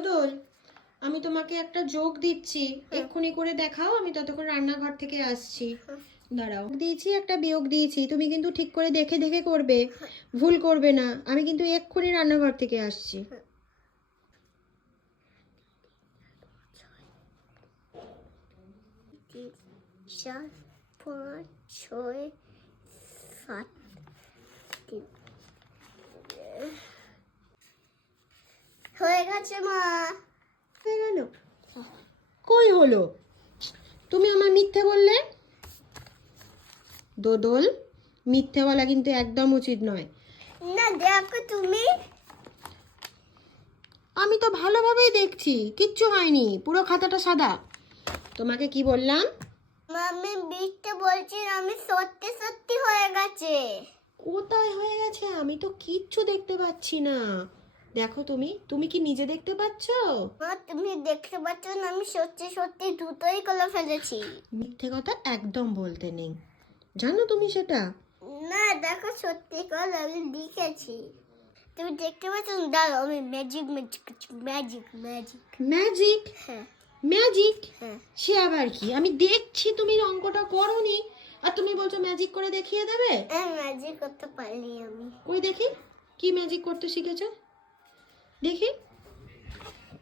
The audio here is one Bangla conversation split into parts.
দোদল আমি তোমাকে একটা যোগ দিচ্ছি। এক্ষুনি করে দেখাও আমি ততক্ষণ রান্নাঘর থেকে আসছি। দাঁড়াও। দিয়েছি একটা বিয়োগ দিয়েছি তুমি কিন্তু ঠিক করে দেখে দেখে করবে। ভুল করবে না। আমি কিন্তু এক্ষুনি রান্নাঘর থেকে আসছি। চার পাঁচ ছয় সাত হয়ে গেছে মা। হয়ে হলো? তুমি আমার মিথ্যে বললে? দোদল মিথ্যে বলা কিন্তু একদম উচিত নয়। না দেখো তুমি। আমি তো ভালোভাবেই দেখছি কিচ্ছু হয়নি পুরো খাতাটা সাদা। তোমাকে কি বললাম? আমি বৃষ্টি বলছি আমি সত্যি সত্যি হয়ে গেছে। কোথায় হয়ে গেছে? আমি তো কিচ্ছু দেখতে পাচ্ছি না। দেখো তুমি তুমি কি নিজে দেখতে পাচ্ছ? তুমি দেখতে পাচ্ছ না আমি সত্যি সত্যি দুটোই করে ফেলেছি। মিথ্যে কথা একদম বলতে নেই। জানো তুমি সেটা? না দেখো সত্যি করে আমি লিখেছি। তুমি দেখতে পাচ্ছ না? আমি magic magic magic magic magic হ্যাঁ। ম্যাজিক হ্যাঁ। সে আবার কি? আমি দেখছি তুমি অঙ্কটা করোনি। আর তুমি বলছো ম্যাজিক করে দেখিয়ে দেবে? হ্যাঁ ম্যাজিক করতে পারিনি আমি। কই দেখি? কি ম্যাজিক করতে শিখেছো? দেখি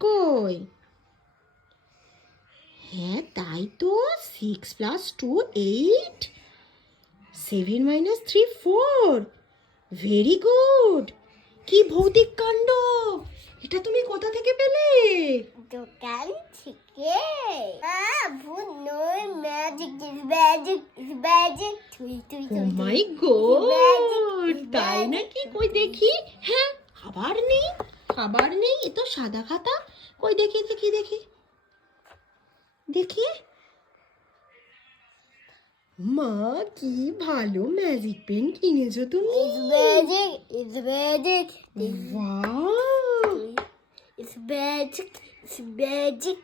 কই হ্যাঁ তাই তো six plus two eight seven minus three four very good কি ভৌতিক কাণ্ড এটা তুমি কোথা থেকে পেলে দোকান থেকে হ্যাঁ ভূত নয় magic is magic is magic তুই তুই ও তুই মাই Magic, গড তাই magic. নাকি কই দেখি হ্যাঁ খাবার নেই খাবার নেই? এ তো সাদা খাতা। কই দেখি দেখি দেখি। দেখি। মা কি ভালো ম্যাজিক পেন কিনেছো তুমি। Is magic is magic wow is magic is magic